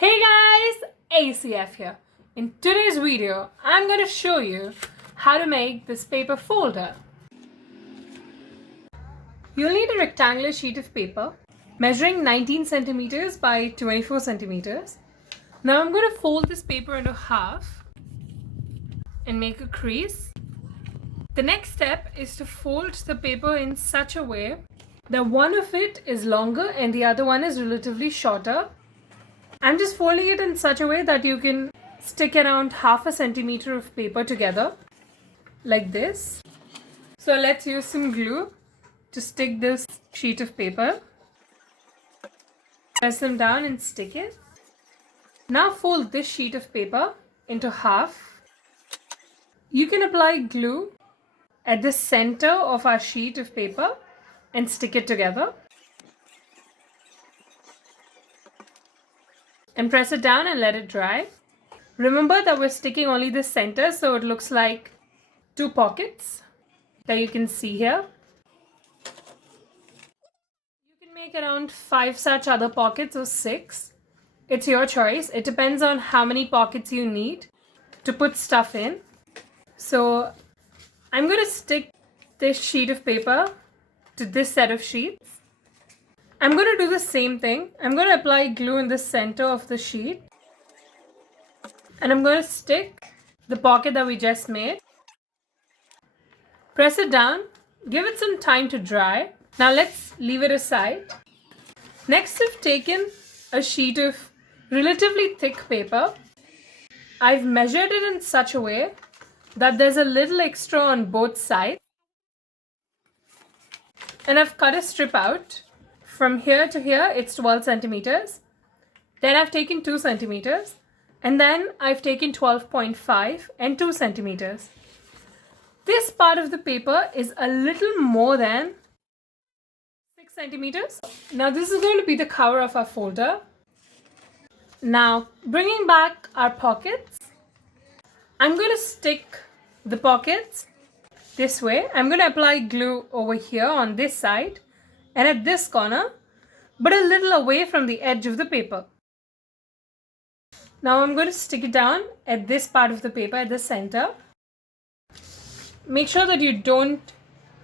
Hey guys, ACF here. In today's video, I'm going to show you how to make this paper folder. You'll need a rectangular sheet of paper measuring 19 centimeters by 24 centimeters. Now I'm going to fold this paper into half and make a crease. The next step is to fold the paper in such a way that one of it is longer and the other one is relatively shorter. I'm just folding it in such a way that you can stick around half a centimeter of paper together, like this. So let's use some glue to stick this sheet of paper. Press them down and stick it. Now fold this sheet of paper into half. You can apply glue at the center of our sheet of paper and stick it together. And press it down and let it dry. Remember that we're sticking only the center, so it looks like two pockets that you can see here. You can make around 5 such other pockets or 6. It's your choice. It depends on how many pockets you need to put stuff in. So I'm going to stick this sheet of paper to this set of sheets. I'm going to do the same thing. I'm going to apply glue in the center of the sheet. And I'm going to stick the pocket that we just made. Press it down. Give it some time to dry. Now let's leave it aside. Next, I've taken a sheet of relatively thick paper. I've measured it in such a way that there's a little extra on both sides. And I've cut a strip out. From here to here, it's 12 centimeters. Then I've taken 2 centimeters. And then I've taken 12.5 and 2 centimeters. This part of the paper is a little more than 6 centimeters. Now this is going to be the cover of our folder. Now, bringing back our pockets, I'm going to stick the pockets this way. I'm going to apply glue over here on this side and at this corner, but a little away from the edge of the paper. Now I'm going to stick it down at this part of the paper at the center. Make sure that you don't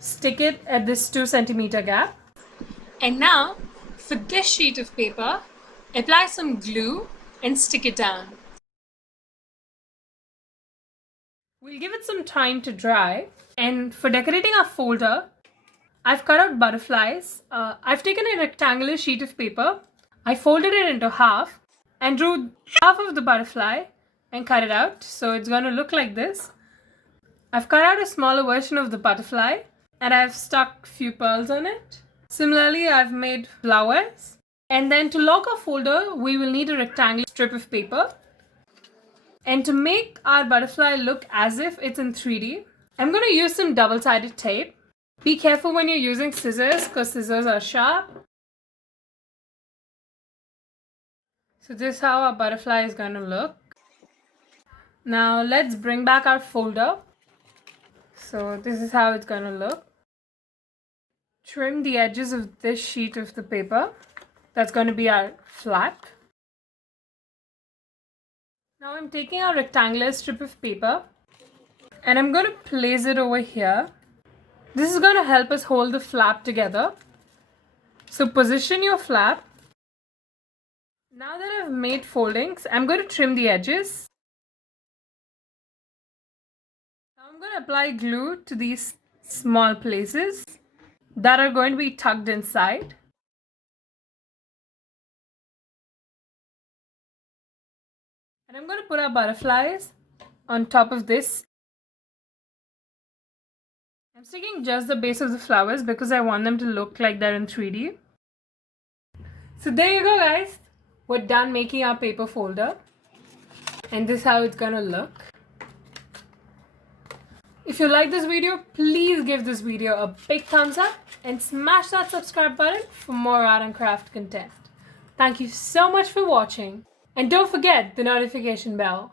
stick it at this 2 centimeter gap. And now for this sheet of paper, apply some glue and stick it down. We'll give it some time to dry. And for decorating our folder, I've cut out butterflies. I've taken a rectangular sheet of paper. I folded it into half and drew half of the butterfly and cut it out. So it's going to look like this. I've cut out a smaller version of the butterfly and I've stuck a few pearls on it. Similarly, I've made flowers. And then to lock our folder, we will need a rectangular strip of paper. And to make our butterfly look as if it's in 3D, I'm going to use some double-sided tape. Be careful when you're using scissors because scissors are sharp. So this is how our butterfly is going to look. Now let's bring back our folder. So this is how it's going to look. Trim the edges of this sheet of the paper. That's going to be our flap. Now I'm taking a rectangular strip of paper and I'm going to place it over here. This is going to help us hold the flap together. So position your flap. Now that I've made foldings, I'm going to trim the edges. Now I'm going to apply glue to these small places that are going to be tucked inside. And I'm going to put our butterflies on top of this. I'm sticking just the base of the flowers because I want them to look like they're in 3D. So there you go, guys. We're done making our paper folder. And this is how it's gonna look. If you like this video, please give this video a big thumbs up and smash that subscribe button for more art and craft content. Thank you so much for watching. And don't forget the notification bell.